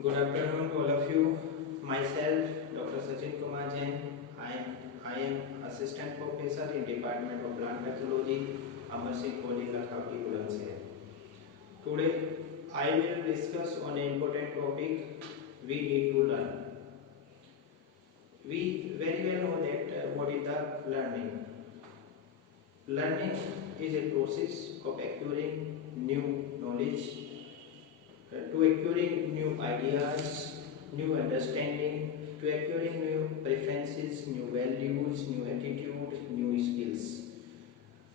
Good afternoon to all of you. Myself, Dr. Sachin Kumar Jain. I am Assistant Professor in Department of Plant Pathology, Amar Singh College, Lakhawti, Bulandshahr. Today, I will discuss on an important topic we need to learn. We very well know that what is the learning. Learning is a process of acquiring new knowledge, to acquiring new ideas, new understanding, to acquiring new preferences, new values, new attitude, new skills.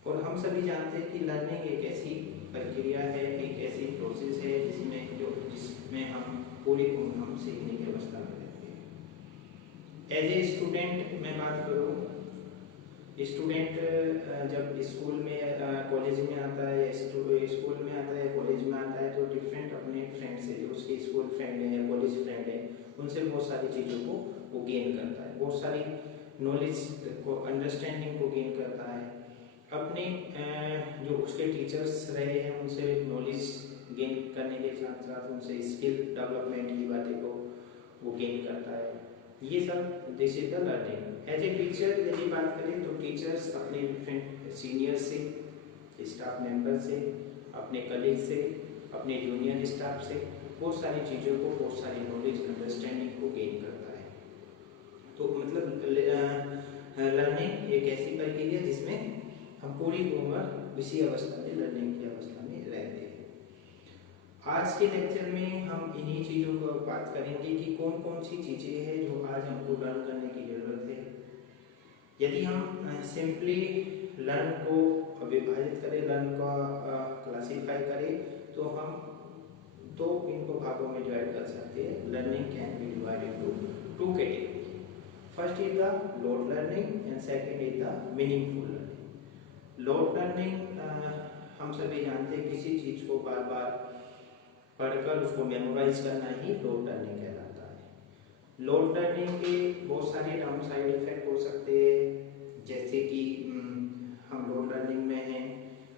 और हम सभी जानते हैं कि learning एक ऐसी प्रक्रिया है, एक ऐसी प्रोसेस है जिसमें हम पूरी उम्र हम सीखने की अवस्था में रहते हैं। एज ए स्टूडेंट मैं बात करूँ, स्टूडेंट जब स्कूल में कॉलेज में आता है, स्कूल में आता है, कॉलेज में आता है, तो डिफरेंट अपने फ्रेंड से, जो उसके स्कूल फ्रेंड है या कॉलेज फ्रेंड है, उनसे बहुत सारी चीज़ों को वो गेन करता है, बहुत सारी नॉलेज को, अंडरस्टैंडिंग को गेन करता है। अपने जो उसके टीचर्स रहे हैं उनसे नॉलेज गेन करने के साथ साथ उनसे स्किल डेवलपमेंट की बातें को वो गेन करता है। ये सब this is the learning. As a teacher यदि बात करें तो टीचर्स अपने फ्रेंड सीनियर से, स्टाफ मेंबर से, अपने कलीग से, अपने जूनियर स्टाफ से बहुत सारी चीज़ों को, बहुत सारी नॉलेज अंडरस्टैंडिंग को गेन करता है। तो मतलब लर्निंग एक ऐसी प्रक्रिया जिसमें हम पूरी उम्र इसी अवस्था में, लर्निंग की अवस्था में रहते हैं। आज के लेक्चर में हम इन्हीं चीज़ों को बात करेंगे कि कौन कौन सी चीज़ें हैं जो आज हमको लर्न करने की ज़रूरत है। यदि हम सिंपली लर्न को विभाजित करें, लर्न का क्लासीफाई करें, तो हम दो इनको भागों में डिवाइड कर सकते हैं। Learning can be divided into two category. First is the load learning and second is the meaningful learning. Load learning हम सभी जानते हैं, किसी चीज़ को बार बार पढ़कर उसको मेमोराइज करना ही लोड लर्निंग कहलाता है। लोड लर्निंग के बहुत सारे डाउन साइड इफेक्ट हो सकते हैं, जैसे कि हम लोड लर्निंग में हैं,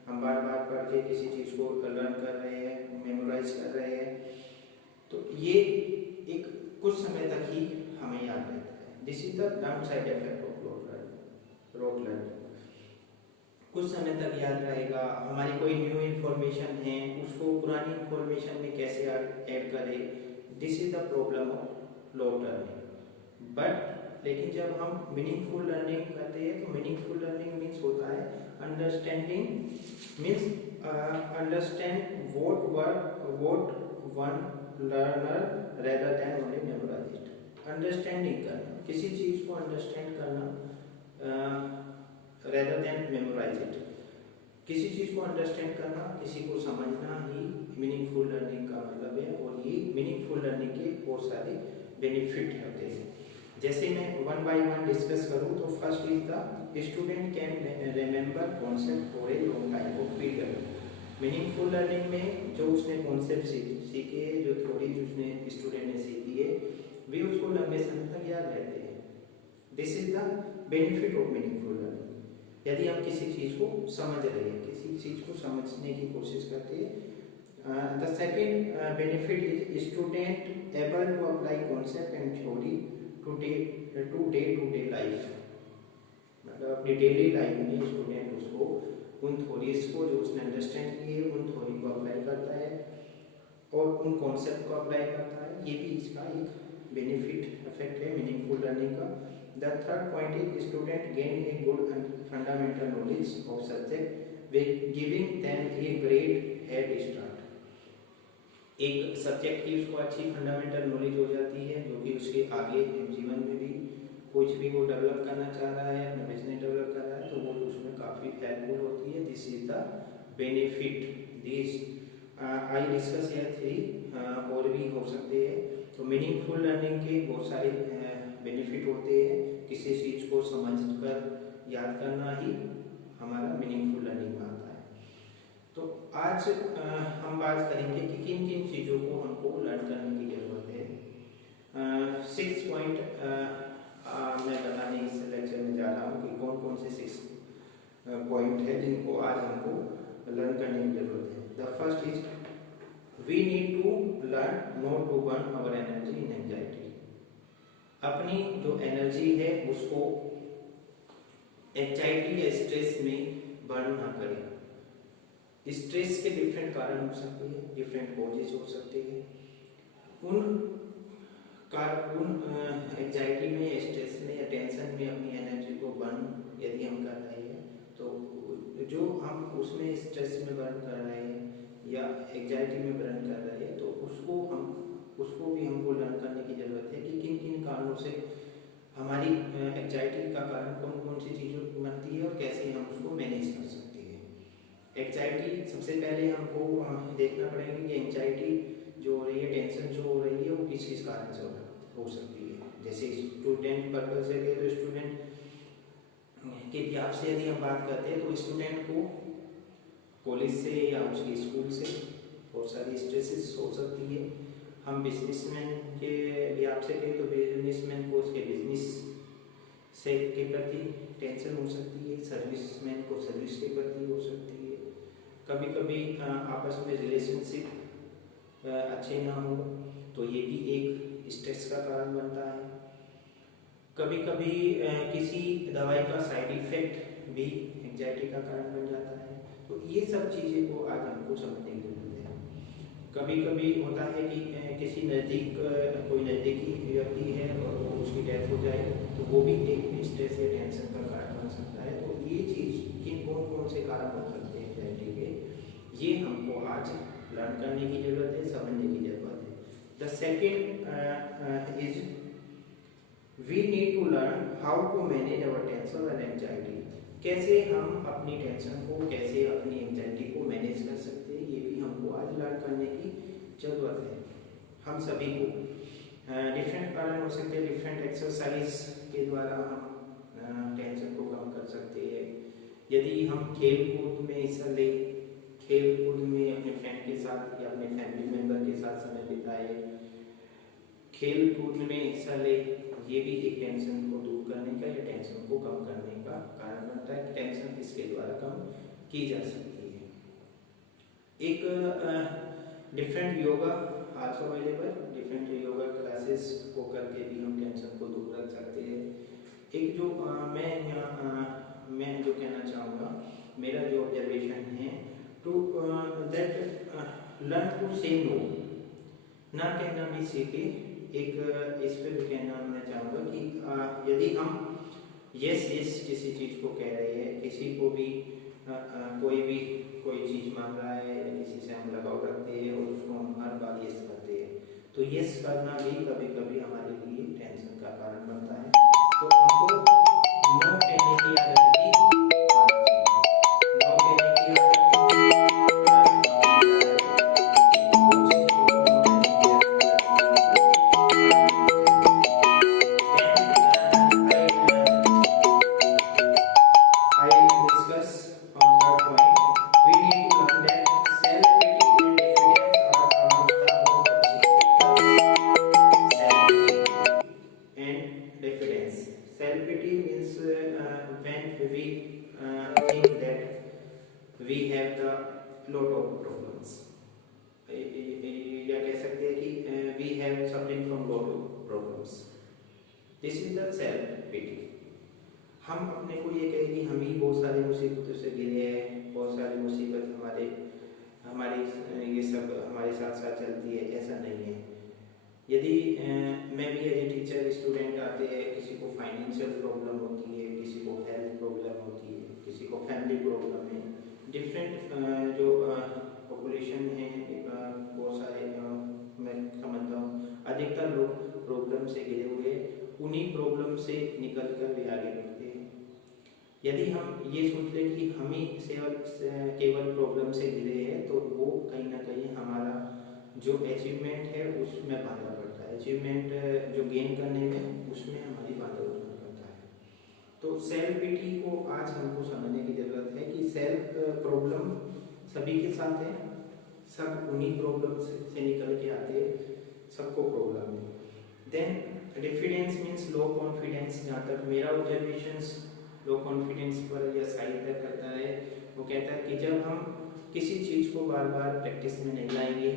हम बार बार पढ़ के किसी चीज़ को लर्न कर रहे हैं, मेमोराइज कर रहे हैं, तो ये एक कुछ समय तक ही हमें याद रहता है। This is the down side effect of load learning. कुछ समय तक याद रहेगा, हमारी कोई न्यू इन्फॉर्मेशन है उसको पुरानी इन्फॉर्मेशन में कैसे ऐड करें, this is the problem of load learning. But लेकिन जब हम मीनिंगफुल लर्निंग करते हैं तो मीनिंगफुल लर्निंग मीन्स होता है understanding, means understand what one learner rather than only memorise it. Understanding करना, किसी चीज़ को अंडरस्टैंड करना rather than memorize it। किसी चीज़ को अंडरस्टैंड करना, किसी को समझना ही मीनिंगफुल लर्निंग का मतलब है। और ये मीनिंगफुल लर्निंग के बहुत सारे बेनिफिट होते हैं। जैसे मैं वन बाय वन डिस्कस करूँ तो first is the student can remember concept for a long time of period. Meaningful learning में जो उसने कॉन्सेप्ट सीखे, जो थ्योरी उसने स्टूडेंट ने सीखी है, वे उसको लंबे समय तक याद रहते हैं। This is the benefit of meaningful learning. यदि हम किसी चीज़ को समझ रहे हैं, किसी चीज़ को समझने की कोशिश करते हैं। The second benefit is student able to apply concept and theory to day life. मतलब अपनी डेली लाइफ में स्टूडेंट उसको, उन थ्योरीज को जो उसने अंडरस्टैंड किए, उन थ्योरी को अप्लाई करता है और उन कॉन्सेप्ट को अप्लाई करता है। ये भी इसका एक बेनिफिट इफेक्ट है मीनिंगफुल लर्निंग का। The third point is student gain a good and fundamental knowledge of subject, with giving them a great head start। एक सब्जेक्ट की उसको अच्छी फंडामेंटल नॉलेज हो जाती है, जो कि उसके आगे जीवन में भी कुछ भी वो डेवलप करना चाह रहा है, अपना बिजनेस डेवलप कर रहा है, तो वो उसमें काफ़ी हेल्पफुल होती है। This is the benefit. This I discuss here three, और भी हो सकते हैं। तो मीनिंगफुल लर्निंग के बहुत सारे बेनिफिट होते हैं। किसी चीज़ को समझकर याद करना ही हमारा मीनिंगफुल लर्निंग में आता है। तो आज हम बात करेंगे कि किन किन चीज़ों को हमको लर्न करने की ज़रूरत है। 6 पॉइंट मैं बताने इस लेक्चर में जा रहा हूँ कि कौन कौन से 6 पॉइंट है जिनको आज हमको लर्न करने की ज़रूरत है। The first is we need to learn not to burn our energy in anxiety. अपनी जो एनर्जी है उसको एंजाइटी या स्ट्रेस में बर्न ना करें। स्ट्रेस के डिफरेंट कारण हो सकते हैं, डिफरेंट कॉजेज हो सकते हैं। उन एंजाइटी में या स्ट्रेस में या टेंशन में अपनी एनर्जी को बर्न यदि हम कर रहे हैं, तो जो हम उसमें स्ट्रेस में बर्न कर रहे हैं या एंजाइटी में बर्न कर रहे हैं, तो उसको भी हमको लर्न करने की ज़रूरत है कि किन किन कारणों से हमारी एंजाइटी का कारण कौन कौन सी चीज़ों बनती है और कैसे हम उसको मैनेज कर सकते हैं। एंजाइटी सबसे पहले हमको देखना पड़ेगा कि एंजाइटी जो हो रही है, टेंशन जो हो रही है, वो किस किस कारण से हो सकती है। जैसे स्टूडेंट पर्पज से गए तो स्टूडेंट के हिसाब से यदि हम बात करते हैं तो स्टूडेंट को कॉलेज से या उसके स्कूल से बहुत सारी स्ट्रेसेस हो सकती है। हम बिजनेसमैन के हिसाब से कहें तो बिजनेसमैन को उसके बिजनेस से के प्रति टेंशन हो सकती है, सर्विसमैन को सर्विस के प्रति हो सकती है। कभी कभी आपस में रिलेशनशिप अच्छे ना हो तो ये भी एक स्ट्रेस का कारण बनता है। कभी कभी किसी दवाई का साइड इफेक्ट भी एंजाइटी का कारण बन जाता है। तो ये सब चीज़ें को आज हमको समझने की जरूरत है। कभी कभी होता है कि किसी कोई नज़दीकी व्यक्ति है और उसकी डेथ हो जाए, तो वो भी एक स्ट्रेस या टेंशन का कारण बन सकता है। तो ये चीज़ किन कौन कौन से कारण बन सकते हैं एंजाइटी के, ये हमको आज लर्न करने की ज़रूरत है, समझने की ज़रूरत है। The second is we need to learn how to manage our tension and anxiety. कैसे हम अपनी टेंशन को, कैसे अपनी एंजाइटी को मैनेज कर सकते हैं, ये भी हमको आज लर्न करने की ज़रूरत है। हम सभी को डिफरेंट कारण हो सकते हैं। डिफरेंट एक्सरसाइज के द्वारा हम टेंशन को कम कर सकते हैं। यदि हम खेल कूद में हिस्सा लें, खेल कूद में अपने फ्रेंड के साथ या अपने फैमिली मेम्बर के साथ समय बिताए, खेल कूद में हिस्सा ले, ये भी एक टेंशन को दूर करने का या टेंशन को कम करने का कारण बनता है। टेंशन इसके द्वारा कम की जा सकती है। एक different yoga also available, different yoga classes को करके भी हम टेंशन को दूर रख सकते हैं। एक जो मैं जो कहना चाहूँगा, मेरा जो ऑब्जर्वेशन है टू दैट लर्न टू से नो, ना कहना भी सीखे। एक इस पर भी कहना मैं चाहूँगा कि यदि हम यस किसी चीज़ को कह रहे हैं, किसी को भी कोई चीज़ मांग रहा है या किसी से हम लगाव रखते हैं और उसको हम हर बार यस करते हैं, तो यस करना भी कभी कभी हमारे लिए टेंशन का कारण बनता है। तो हमको नो कहने की आदत भी नो कहने की आदत we have the lot of problems, या कह सकते हैं कि we have suffering from lot of problems. This is the self pity. हम अपने को ये कहें कि हम ही बहुत सारी मुसीबतों से घिरे हैं, बहुत सारी मुसीबत हमारी ये सब हमारे साथ साथ चलती है, ऐसा नहीं है। यदि मैं भी एज ए टीचर, स्टूडेंट आते हैं, किसी को फाइनेंशियल प्रॉब्लम होती है, किसी को हेल्थ प्रॉब्लम होती है, किसी को फैमिली प्रॉब्लम है, डिफरेंट जो पॉपुलेशन है, बहुत सारे मैं समझता हूँ अधिकतर लोग प्रॉब्लम से घिरे हुए, उन्हीं प्रॉब्लम से निकल कर वे आगे बढ़ते हैं। यदि हम ये सोच लें कि हम ही केवल प्रॉब्लम से घिरे हैं, तो वो कहीं ना कहीं हमारा जो अचीवमेंट है उसमें बाधा पड़ता है, अचीवमेंट जो गेन करने में उसमें हमारी बाधा उत्पन्न करता है। तो सेल्फ पिटी को आज हमको समझने की जरूरत है कि सेल्फ प्रॉब्लम सभी के साथ है, सब उन्हीं प्रॉब्लम से निकल के आते हैं, सबको प्रॉब्लम है। Then diffidence means low confidence. जहाँ तक मेरा ऑब्जर्वेशंस लो कॉन्फिडेंस पर या साइड तक करता है, वो कहता है कि जब हम किसी चीज़ को बार बार प्रैक्टिस में नहीं लाएंगे,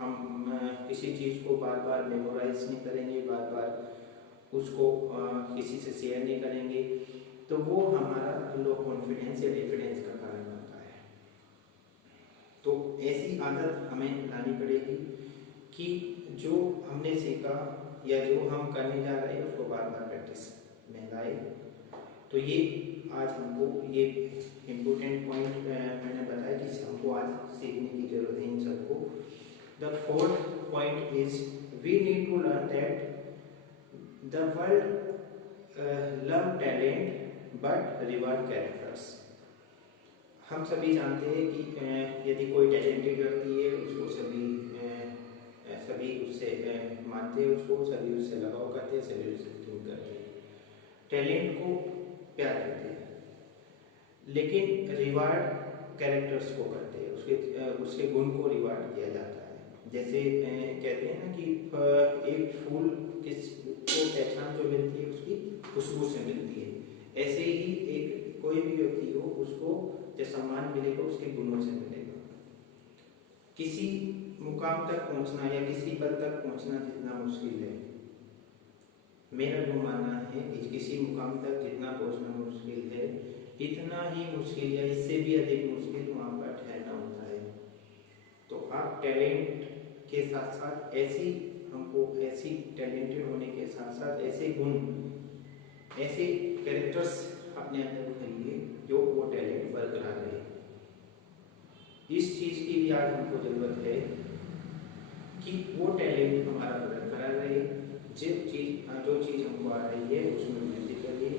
किसी चीज़ को बार बार मेमोराइज नहीं करेंगे, बार बार उसको किसी से शेयर नहीं करेंगे, तो वो हमारा लो कॉन्फिडेंस या डिफिडेंस का कारण बनता है। तो ऐसी आदत हमें लानी पड़ेगी कि जो हमने सीखा या जो हम करने जा रहे हैं उसको बार बार प्रैक्टिस में लाए। तो ये आज हमको ये इम्पोर्टेंट पॉइंट मैंने बताया कि हमको आज सीखने की जरूरत है इन सबको। The fourth point is we need to learn that the world love talent but reward characters. हम सभी जानते हैं कि यदि कोई टैलेंटेड व्यक्ति है उसको सभी उससे मानते हैं, उसको सभी उससे लगाव करते हैं, सभी उससे प्रेम करते हैं, टैलेंट को प्यार करते हैं, लेकिन रिवार्ड कैरेक्टर्स को करते हैं, उसके गुण को रिवार्ड किया जाता है। जैसे कहते हैं ना कि एक फूल किसको पहचान जो मिलती है उसकी खुशबू से मिलती है, ऐसे ही एक कोई भी व्यक्ति हो उसको जो सम्मान मिलेगा उसके गुणों से मिलेगा। किसी मुकाम तक पहुंचना या किसी पद तक पहुंचना जितना मुश्किल है, मेरा जो मानना है कि किसी मुकाम तक जितना पहुंचना मुश्किल है, इतना ही मुश्किल या इससे भी अधिक मुश्किल वहाँ पर ठहरना होता है। तो आप टैलेंट के साथ साथ ऐसी टैलेंटेड होने के साथ साथ ऐसे गुण, ऐसे कैरेक्टर्स अपने अंदर उठाइए जो वो टैलेंट बरकरार रहे। इस चीज़ की भी आज हमको जरूरत है कि वो टैलेंट हमारा बरकरार रहे। जो चीज़ हमको आ रही है उसमें वृद्धि करिए,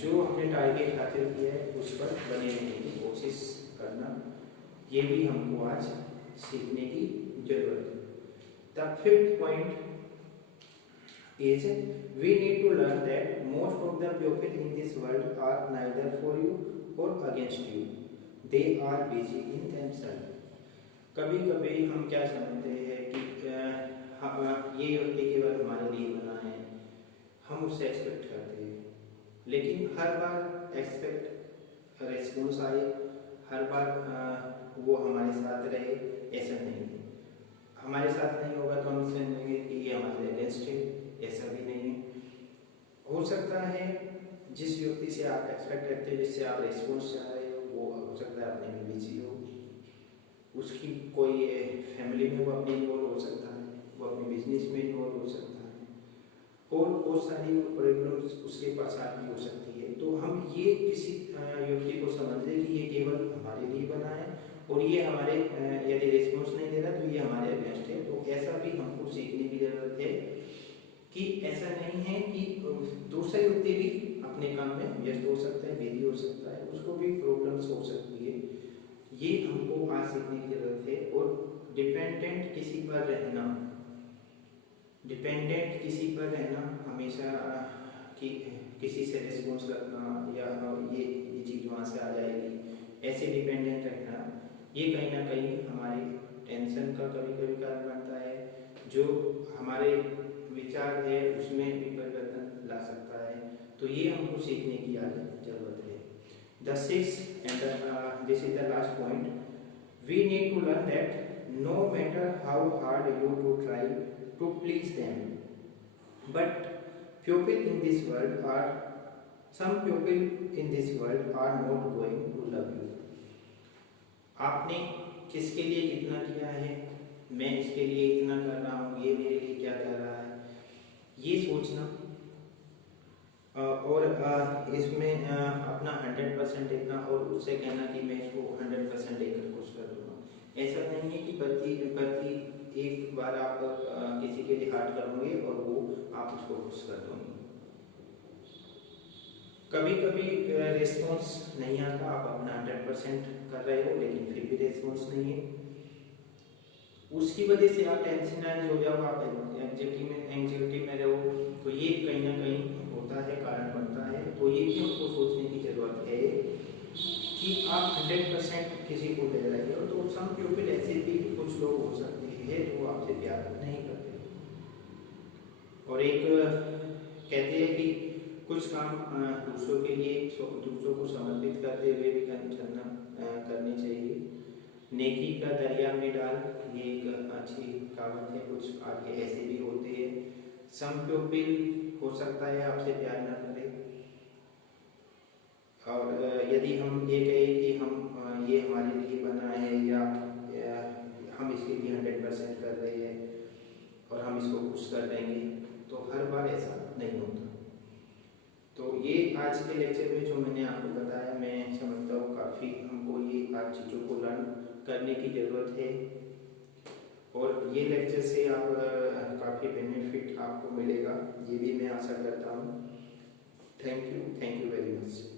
जो हमने टारगेट हासिल किया है उस पर बने रहने की कोशिश करना, ये भी हमको आज सीखने की जरूरत है। The fifth point is we need to learn that most of the people in this world are neither for you or against you, they are busy in themselves। कभी कभी हम क्या समझते हैं कि ये व्यक्ति केवल हमारे लिए बना है, हम उससे एक्सपेक्ट करते हैं, लेकिन हर बार एक्सपेक्ट रेस्पॉन्स आए, हर बार वो हमारे साथ रहे, ऐसा नहीं है। हमारे साथ नहीं होगा तो हम समझेंगे कि ये हमारे अगेंस्ट है, ऐसा भी नहीं है। हो सकता है जिस व्यक्ति से आप एक्सपेक्ट करते हैं, जिससे आप रेस्पॉन्स चाह रहे हो, वो हो सकता है अपने में बिजी हो, उसकी कोई फैमिली में वो अपने इन्वॉल्व हो सकता है, वो अपने बिजनेस में इन्वॉल्व हो सकता है, और बहुत सारी प्रॉब्लम्स उसके पास भी हो सकती है। तो हम ये किसी व्यक्ति को समझ लें कि ये केवल हमारे लिए बना है और ये हमारे यदि रिस्पॉन्स नहीं दे रहा तो ये हमारे अगेंस्ट है। तो ऐसा भी हमको सीखने की जरूरत है कि ऐसा नहीं है कि दूसरे व्यक्ति भी अपने काम में व्यस्त हो सकता है, बिजी हो सकता है, उसको भी प्रॉब्लम्स हो सकती है। ये हमको आज सीखने की जरूरत है। और डिपेंडेंट किसी पर रहना हमेशा कि किसी से रिस्पॉन्स करना या ये चीज़ वहाँ से आ जाएगी, ऐसे डिपेंडेंट रहना, ये कहीं ना कहीं हमारी टेंशन का कभी कभी कारण बनता है, जो हमारे विचार है उसमें भी परिवर्तन ला सकता है। तो ये हमको सीखने की आज जरूरत है। The sixth and this is the last point, we need to learn that no matter how hard you to try to please them, but some people in this world are not going to love you। आपने किसके लिए कितना किया है, मैं इसके लिए इतना कर रहा हूँ, ये मेरे लिए क्या कर रहा है, ये सोचना और इसमें अपना 100% देखना और उससे कहना कि मैं इसको 100% देकर खुश कर दूंगा। ऐसा नहीं है कि प्रति एक बार आप किसी के लिए हार्ड करोगे और वो आप उसको खुश कर दोगे। कभी कभी रिस्पॉन्स नहीं आता, आप अपना 100% कर रहे हो लेकिन फिर भी रिस्पॉन्स नहीं है, उसकी वजह से आप टेंशनाइज हो जाओ, आप एंग्जाइटी में रहो, तो ये कहीं ना कहीं होता है, कारण बनता है। तो ये भी आपको सोचने की जरूरत है कि आप 100% किसी को दे रहे हो, तो सम पीपल ऐसे भी कुछ लोग हो सकते हैं जो आपसे प्यार नहीं करते। और एक कहते हैं कि कुछ काम दूसरों के लिए, दूसरों को समर्पित करते हुए भी करने चाहिए। नेकी का दरिया में डाल, ये एक अच्छी कहावत है। कुछ आगे ऐसे भी होते हैं, सम पीपल हो सकता है आपसे प्यार ना करे, और यदि हम ये कहें कि हम ये हमारे लिए बना है, या हम इसके लिए 100% कर रहे हैं और हम इसको खुश कर देंगे, तो हर बार ऐसा नहीं होता। तो ये आज के लेक्चर में जो मैंने आपको बताया, मैं समझता हूँ काफ़ी हमको ये आज चीज़ों को लर्न करने की ज़रूरत है, और ये लेक्चर से आप काफ़ी बेनिफिट आपको मिलेगा, ये भी मैं आशा करता हूँ। Thank you very much.